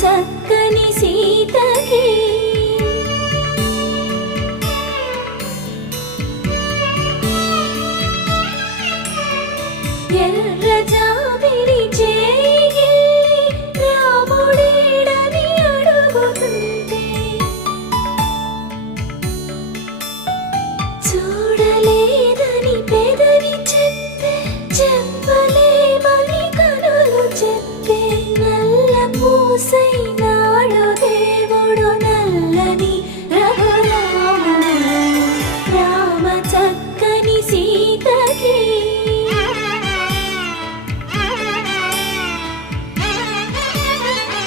చక్కని సీతకి ఎర్ర జాబిలి చేయి రాముడేడని అడుగుతుంటే చూడలేదని పెదవి చెప్పే చెప్పలేమని కనులు చెప్పే నల్ల పూసైనా